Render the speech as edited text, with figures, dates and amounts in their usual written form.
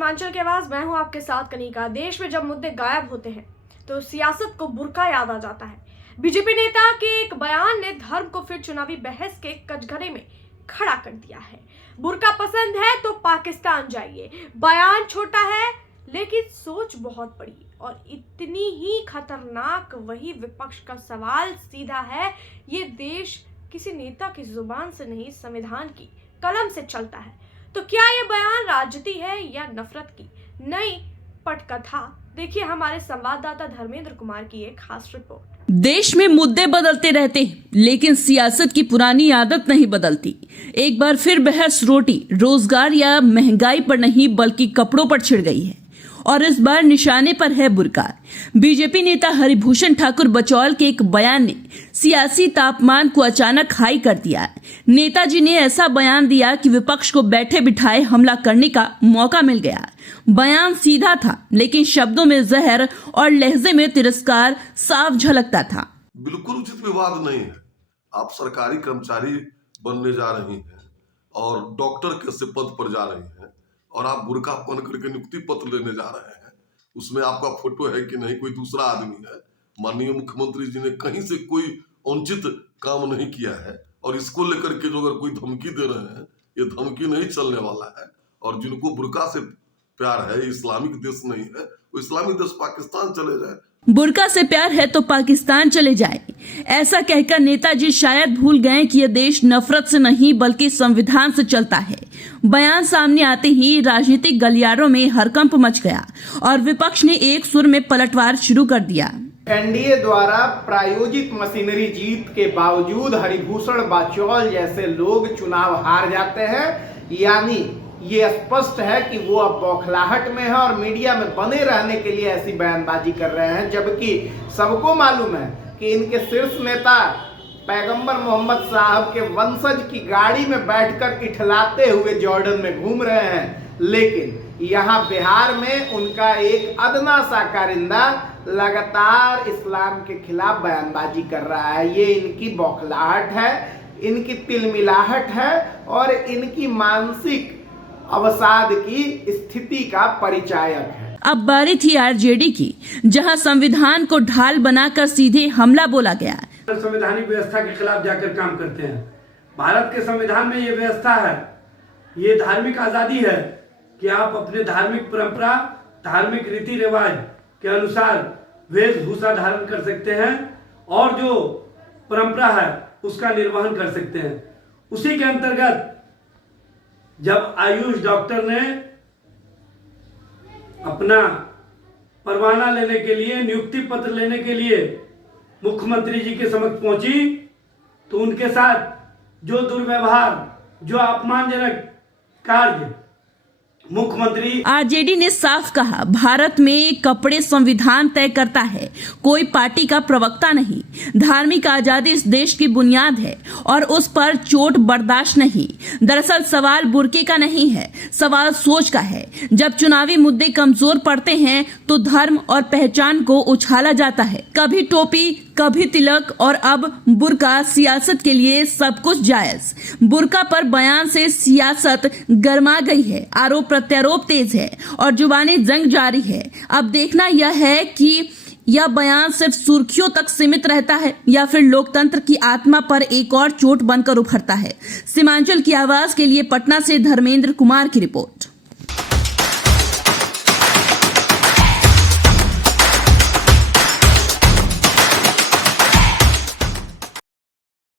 सीमांचल की आवाज, मैं हूं आपके साथ कनिका। देश में जब मुद्दे गायब होते हैं तो सियासत को बुर्का याद आ जाता है। बीजेपी नेता के एक बयान ने धर्म को फिर चुनावी बहस के कटघरे में खड़ा कर दिया है। बुर्का पसंद है तो पाकिस्तान जाइए। बयान छोटा है लेकिन सोच बहुत बड़ी और इतनी ही खतरनाक। वही विपक्ष का सवाल सीधा है, ये देश किसी नेता की जुबान से नहीं, संविधान की कलम से चलता है। तो क्या ये बयान राजनीति है या नफरत की नई पटकथा? देखिए हमारे संवाददाता धर्मेंद्र कुमार की एक खास रिपोर्ट। देश में मुद्दे बदलते रहते हैं लेकिन सियासत की पुरानी आदत नहीं बदलती। एक बार फिर बहस रोटी, रोजगार या महंगाई पर नहीं बल्कि कपड़ों पर छिड़ गई है और इस बार निशाने पर है बुर्का। बीजेपी नेता हरिभूषण ठाकुर बचौल के एक बयान ने सियासी तापमान को अचानक हाई कर दिया। नेताजी ने ऐसा बयान दिया कि विपक्ष को बैठे बिठाए हमला करने का मौका मिल गया। बयान सीधा था लेकिन शब्दों में जहर और लहजे में तिरस्कार साफ झलकता था। बिल्कुल उचित विवाद नहीं है। आप सरकारी कर्मचारी बनने जा रही हैं और डॉक्टर के पद पर जा रही हैं और आप बुर्का पहन करके नियुक्ति पत्र लेने जा रहे हैं। उसमें आपका फोटो है कि नहीं, कोई दूसरा आदमी है। माननीय मुख्यमंत्री जी ने कहीं से कोई अनुचित काम नहीं किया है और इसको लेकर के जो अगर कोई धमकी दे रहे हैं, ये धमकी नहीं चलने वाला है। और जिनको बुर्का से प्यार है, इस्लामिक देश नहीं है, वो इस्लामिक देश पाकिस्तान चले जाए। बुर्का से प्यार है तो पाकिस्तान चले जाए, ऐसा कहकर नेताजी शायद भूल गए कि यह देश नफरत से नहीं बल्कि संविधान से चलता है। बयान सामने आते ही राजनीतिक गलियारों में हरकंप मच गया और विपक्ष ने एक सुर में पलटवार शुरू कर दिया। एनडीए द्वारा प्रायोजित मशीनरी जीत के बावजूद हरिभूषण बचौल जैसे लोग चुनाव हार जाते हैं, यानी ये स्पष्ट है कि वो अब बौखलाहट में है और मीडिया में बने रहने के लिए ऐसी बयानबाजी कर रहे हैं। जबकि सबको मालूम है कि इनके शीर्ष नेता पैगंबर मोहम्मद साहब के वंशज की गाड़ी में बैठकर इठलाते हुए जॉर्डन में घूम रहे हैं, लेकिन यहाँ बिहार में उनका एक अदना सा कारिंदा लगातार इस्लाम के खिलाफ बयानबाजी कर रहा है। ये इनकी बौखलाहट है, इनकी तिलमिलाहट है और इनकी मानसिक अवसाद की स्थिति का परिचायक है। अब बारी थी आरजेडी की, जहां संविधान को ढाल बनाकर सीधे हमला बोला गया। संवैधानिक व्यवस्था के खिलाफ जाकर काम करते हैं। भारत के संविधान में ये व्यवस्था है, ये धार्मिक आजादी है कि आप अपने धार्मिक परंपरा, धार्मिक रीति रिवाज के अनुसार वेशभूषा धारण कर सकते हैं और जो परंपरा है उसका निर्वहन कर सकते हैं। उसी के अंतर्गत जब आयुष डॉक्टर ने अपना परवाना लेने के लिए, नियुक्ति पत्र लेने के लिए मुख्यमंत्री जी के समक्ष पहुंची तो उनके साथ जो दुर्व्यवहार, जो अपमानजनक कार्य मुख्यमंत्री। आरजेडी ने साफ कहा, भारत में कपड़े संविधान तय करता है, कोई पार्टी का प्रवक्ता नहीं। धार्मिक आजादी इस देश की बुनियाद है और उस पर चोट बर्दाश्त नहीं। दरअसल सवाल बुर्के का नहीं है, सवाल सोच का है। जब चुनावी मुद्दे कमजोर पड़ते हैं तो धर्म और पहचान को उछाला जाता है। कभी टोपी, कभी तिलक और अब बुर्का। सियासत के लिए सब कुछ जायज। बुर्का पर बयान से सियासत गर्मा गई है, आरोप प्रत्यारोप तेज है और जुबानी जंग जारी है। अब देखना यह है कि यह बयान सिर्फ सुर्खियों तक सीमित रहता है या फिर लोकतंत्र की आत्मा पर एक और चोट बनकर उभरता है। सीमांचल की आवाज के लिए पटना से धर्मेंद्र कुमार की रिपोर्ट।